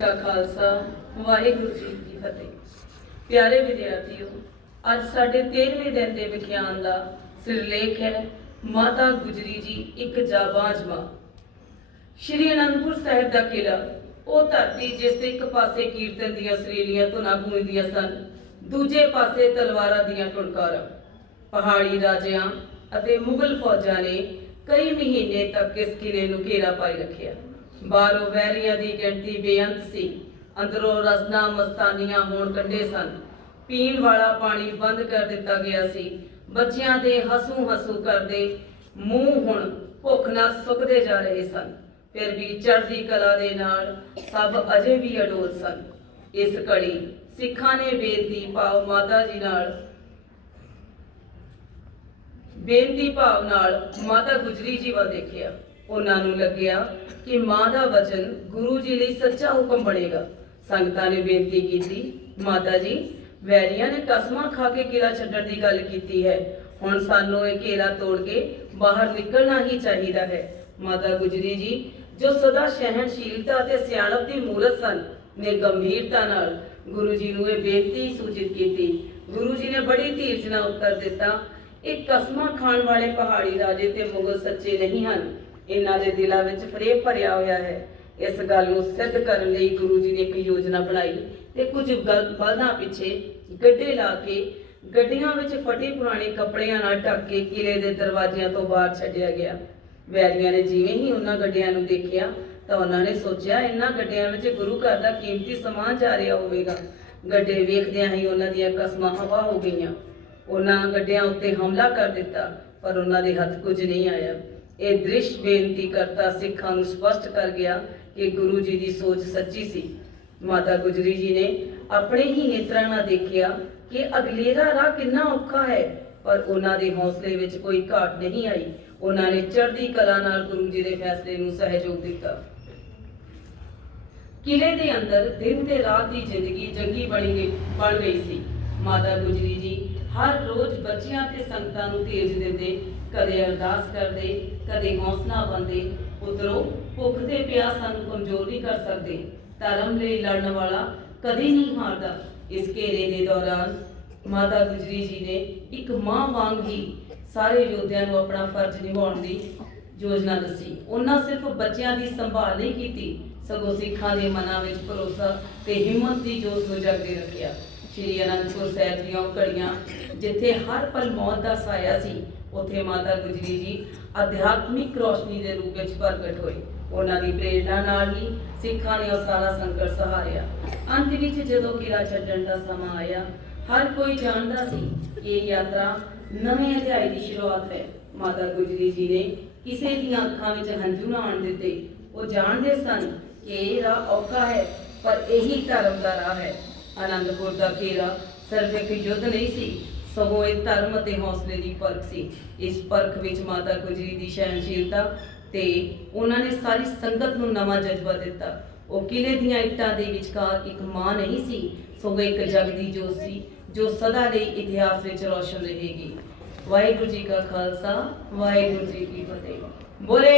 ਦਾ ਖਾਲਸਾ, ਵਾਹਿਗੁਰੂ ਜੀ ਕੀ ਫਤਿਹ। ਪਿਆਰੇ ਵਿਦਿਆਰਥੀਓ, ਅੱਜ ਸਾਡੇ 13ਵੇਂ ਦਿਨ ਦੇ ਵਿਖਿਆਨ ਦਾ ਸਿਰਲੇਖ ਹੈ, ਮਾਤਾ ਗੁਜਰੀ ਜੀ ਇੱਕ ਜਾਬਾਜ਼ ਮਾਂ। ਸ਼੍ਰੀ ਅਨੰਦਪੁਰ ਸਾਹਿਬ ਦਾ ਕਿਲਾ ਉਹ ਧਰਤੀ ਜਿਸ ਤੇ ਇੱਕ ਪਾਸੇ ਕੀਰਤਨ ਦੀਆਂ ਸਰੀਲੀਆਂ ਧੁਨਾਂ ਗੂੰਜਦੀਆਂ ਸਨ, ਦੂਜੇ ਪਾਸੇ ਤਲਵਾਰਾਂ ਦੀਆਂ ਟੁਣਕਾਰਾਂ। ਪਹਾੜੀ ਰਾਜਿਆਂ ਅਤੇ ਮੁਗਲ ਫੌਜਾਂ ਨੇ ਕਈ ਮਹੀਨੇ ਤੱਕ ਇਸ ਕਿਲੇ ਨੂੰ ਘੇਰਾ ਪਾਈ ਰੱਖਿਆ। ਬਾਹਰੋਂ ਵੈਰੀਆਂ ਦੀ ਗਿਣਤੀ ਬੇਅੰਤ ਸੀ। ਅੰਦਰੋਂ ਰਸਨਾ ਮਸਤਾਨੀਆਂ ਹੋਣ ਕੰਡੇ ਸਨ। ਪੀਣ ਵਾਲਾ ਪਾਣੀ ਬੰਦ ਕਰ ਦਿੱਤਾ ਗਿਆ ਸੀ। ਬੱਚਿਆਂ ਦੇ ਹਸੂ ਹਸੂ ਕਰਦੇ ਮੂੰਹ ਹੁਣ ਭੁੱਖ ਨਾਲ ਸੁੱਕਦੇ ਜਾ ਰਹੇ ਸਨ। ਫਿਰ ਵੀ ਚੜ੍ਹਦੀ ਕਲਾ ਦੇ ਨਾਲ ਸਭ ਅਜੇ ਵੀ ਅਡੋਲ ਸਨ। ਇਸ ਘੜੀ ਸਿੱਖਾਂ ਨੇ ਬੇਨਤੀ ਭਾਵ ਮਾਤਾ ਜੀ ਨਾਲ ਬੇਨਤੀ ਭਾਵ ਨਾਲ ਮਾਤਾ ਗੁਜਰੀ ਜੀ ਵੱਲ ਦੇਖਿਆ। ਉਹਨਾਂ ਨੂੰ ਲੱਗਿਆ ਕਿ ਮਾਂ ਦਾ ਵਚਨ ਗੁਰੂ ਜੀ ਲਈ ਸੱਚਾ ਹੁਕਮ ਬਣੇਗਾ। ਸੰਗਤਾਂ ਨੇ ਬੇਨਤੀ ਕੀਤੀ, ਮਾਤਾ ਜੀ, ਵੈਰੀਆਂ ਨੇ ਕਸਮਾਂ ਖਾ ਕੇ ਕਿਲਾ ਛੱਡਣ ਦੀ ਗੱਲ ਕੀਤੀ ਹੈ। ਹੁਣ ਸਾਨੂੰ ਇਹ ਘੇਰਾ ਤੋੜ ਕੇ ਬਾਹਰ ਨਿਕਲਣਾ ਹੀ ਚਾਹੀਦਾ ਹੈ। ਮਾਤਾ ਗੁਜਰੀ ਜੀ, ਜੋ ਸਦਾ ਸਹਿਣਸ਼ੀਲਤਾ ਅਤੇ ਸਿਆਣਪ ਦੀ ਮੂਰਤ ਸਨ, ਨੇ ਗੰਭੀਰਤਾ ਨਾਲ ਗੁਰੂ ਜੀ ਨੂੰ ਇਹ ਬੇਨਤੀ ਸੂਚਿਤ ਕੀਤੀ। ਗੁਰੂ ਜੀ ਨੇ ਬੜੀ ਧੀਰਜ ਨਾਲ ਉੱਤਰ ਦਿੱਤਾ, ਇਹ ਕਸਮਾਂ ਖਾਣ ਵਾਲੇ ਪਹਾੜੀ ਰਾਜੇ ਤੇ ਮੁਗਲ ਸੱਚੇ ਨਹੀਂ ਹਨ। ਇਹਨਾਂ ਦੇ ਦਿਲਾਂ ਵਿੱਚ ਫਰੇਬ ਭਰਿਆ ਹੋਇਆ ਹੈ। ਇਸ ਗੱਲ ਨੂੰ ਸਿੱਧ ਕਰਨ ਲਈ ਗੁਰੂ ਜੀ ਨੇ ਇੱਕ ਯੋਜਨਾ ਬਣਾਈ ਤੇ ਕੁਝ ਗਲ- ਬਲਦਾਂ ਪਿੱਛੇ ਗੱਡੇ ਲਾ ਕੇ ਗੱਡੀਆਂ ਵਿੱਚ ਫਟੇ ਪੁਰਾਣੇ ਕੱਪੜਿਆਂ ਨਾਲ ਢੱਕ ਕੇ ਕਿਲੇ ਦੇ ਦਰਵਾਜ਼ਿਆਂ ਤੋਂ ਬਾਹਰ ਛੱਡਿਆ ਗਿਆ। ਵੈਰੀਆਂ ਨੇ ਜਿਵੇਂ ਹੀ ਉਹਨਾਂ ਗੱਡਿਆਂ ਨੂੰ ਦੇਖਿਆ ਤਾਂ ਉਹਨਾਂ ਨੇ ਸੋਚਿਆ, ਇਹਨਾਂ ਗੱਡਿਆਂ ਵਿੱਚ ਗੁਰੂ ਘਰ ਦਾ ਕੀਮਤੀ ਸਮਾਨ ਜਾ ਰਿਹਾ ਹੋਵੇਗਾ। ਗੱਡੇ ਵੇਖਦਿਆਂ ਹੀ ਉਹਨਾਂ ਦੀਆਂ ਕਸਮਾਂ ਹਵਾ ਹੋ ਗਈਆਂ। ਉਹਨਾਂ ਗੱਡਿਆਂ ਉੱਤੇ ਹਮਲਾ ਕਰ ਦਿੱਤਾ, ਪਰ ਉਹਨਾਂ ਦੇ ਹੱਥ ਕੁਝ ਨਹੀਂ ਆਇਆ। ਇਹ ਦ੍ਰਿਸ਼ ਬੇਨਤੀ ਕਰਤਾ ਸਿੱਖਾਂ ਨੂੰ ਸਪਸ਼ਟ ਕਰ ਗਿਆ ਕਿ ਗੁਰੂ ਜੀ ਦੀ ਸੋਚ ਸੱਚੀ ਸੀ। ਮਾਤਾ ਗੁਜਰੀ ਜੀ ਨੇ ਆਪਣੇ ਹੀ ਨੇਤਰਾਂ ਨਾਲ ਦੇਖਿਆ ਕਿ ਅਗਲੇਰਾ ਰਾਹ ਕਿੰਨਾ ਔਖਾ ਹੈ, ਪਰ ਉਹਨਾਂ ਦੇ ਹੌਸਲੇ ਵਿੱਚ ਕੋਈ ਘਾਟ ਨਹੀਂ ਆਈ। ਉਹਨਾਂ ਨੇ ਚੜ੍ਹਦੀ ਕਲਾ ਨਾਲ ਗੁਰੂ ਜੀ ਦੇ ਫੈਸਲੇ ਨੂੰ ਸਹਿਯੋਗ ਦਿੱਤਾ। ਕਿਲੇ ਦੇ ਅੰਦਰ ਦਿਨ ਤੇ ਰਾਤ ਦੀ ਜ਼ਿੰਦਗੀ ਜੰਗੀ ਬਣੀ ਗਈ ਬਣ ਗਈ ਸੀ। ਮਾਤਾ ਗੁਜਰੀ ਜੀ ਹਰ ਰੋਜ਼ ਬੱਚਿਆਂ ਤੇ ਸੰਗਤਾਂ ਨੂੰ ਤੇਜ ਦਿੰਦੇ, ਕਦੇ ਅਰਦਾਸ ਕਰਦੇ, ਕਦੇ ਹੌਸਲਾ ਬੰਦੇ। ਪੁੱਤਰੋ, ਭੁੱਖ ਤੇ ਪਿਆਸ ਸਾਨੂੰ ਕਮਜ਼ੋਰ ਨਹੀਂ ਕਰ ਸਕਦੇ। ਧਰਮ ਲਈ ਲੜਨ ਵਾਲਾ ਕਦੇ ਨਹੀਂ ਹਾਰਦਾ। ਇਸ ਘੇਰੇ ਦੇ ਦੌਰਾਨ ਮਾਤਾ ਗੁਜਰੀ ਜੀ ਨੇ ਇੱਕ ਮਾਂ ਵਾਂਗ ਹੀ ਸਾਰੇ ਯੋਧਿਆਂ ਨੂੰ ਆਪਣਾ ਫਰਜ਼ ਨਿਭਾਉਣ ਦੀ ਯੋਜਨਾ ਦੱਸੀ। ਉਹਨਾਂ ਸਿਰਫ ਬੱਚਿਆਂ ਦੀ ਸੰਭਾਲ ਨਹੀਂ ਕੀਤੀ, ਸਗੋਂ ਸਿੱਖਾਂ ਦੇ ਮਨਾਂ ਵਿੱਚ ਭਰੋਸਾ ਤੇ ਹਿੰਮਤ ਦੀ ਜੋਤ ਨੂੰ ਜਗਦੇ ਰੱਖਿਆ। ਸ਼੍ਰੀ ਅਨੰਦਪੁਰ ਸਾਹਿਬ ਦੀਆਂ ਉਹ ਘੜੀਆਂ, ਜਿੱਥੇ ਹਰ ਪਲ ਮੌਤ ਦਾ ਸਾਇਆ ਸੀ, ਉੱਥੇ ਮਾਤਾ ਗੁਜਰੀ ਜੀ ਅਧਿਆਤਮਿਕ ਰੋਸ਼ਨੀ ਦੇ ਰੂਪ ਵਿੱਚ ਪ੍ਰਗਟ ਹੋਏ। ਉਹਨਾਂ ਦੀ ਪ੍ਰੇਰਣਾ ਨਾਲ ਹੀ ਸਿੱਖਾਂ ਨੇ ਉਹ ਸਾਰਾ ਸੰਕਟ ਸਹਾਰਿਆ। ਅੰਤ ਵਿੱਚ ਜਦੋਂ ਕਿਲਾ ਛੱਡਣ ਦਾ ਸਮਾਂ ਆਇਆ, ਹਰ ਕੋਈ ਜਾਣਦਾ ਸੀ, ਇਹ ਯਾਤਰਾ ਨਵੇਂ ਅਧਿਆਇ ਦੀ ਸ਼ੁਰੂਆਤ ਹੈ। ਮਾਤਾ ਗੁਜਰੀ ਜੀ ਨੇ ਕਿਸੇ ਦੀਆਂ ਅੱਖਾਂ ਵਿੱਚ ਹੰਝੂ ਨਾ ਆਉਣ ਦਿੱਤੇ। ਉਹ ਜਾਣਦੇ ਸਨ ਕਿ ਇਹ ਰਾਹ ਔਖਾ ਹੈ, ਪਰ ਇਹੀ ਧਰਮ ਦਾ ਰਾਹ ਹੈ। ਆਨੰਦਪੁਰ ਦਾ ਘੇਰਾ ਸਿਰਫ ਇੱਕ ਯੁੱਧ ਨਹੀਂ ਸੀ, ਸਗੋਂ ਇਹ ਧਰਮ ਅਤੇ ਹੌਸਲੇ ਦੀ ਪਰਖ ਸੀ। ਇਸ ਪਰਖ ਵਿੱਚ ਮਾਤਾ ਗੁਜਰੀ ਦੀ ਸਹਿਣਸ਼ੀਲਤਾ ਤੇ ਉਹਨਾਂ ਨੇ ਸਾਰੀ ਸੰਗਤ ਨੂੰ ਨਵਾਂ ਜਜ਼ਬਾ ਦਿੱਤਾ। ਉਹ ਕਿਲੇ ਦੀਆਂ ਇੱਟਾਂ ਦੇ ਵਿਚਕਾਰ ਇੱਕ ਮਾਂ ਨਹੀਂ ਸੀ, ਸਗੋਂ ਇੱਕ ਜਗਦੀ ਜੋਤ ਸੀ, ਜੋ ਸਦਾ ਲਈ ਇਤਿਹਾਸ ਵਿੱਚ ਰੌਸ਼ਨ ਰਹੇਗੀ। ਵਾਹਿਗੁਰੂ ਜੀ ਕਾ ਖਾਲਸਾ, ਵਾਹਿਗੁਰੂ ਜੀ ਕੀ ਫਤਿਹ। ਬੋਲੇ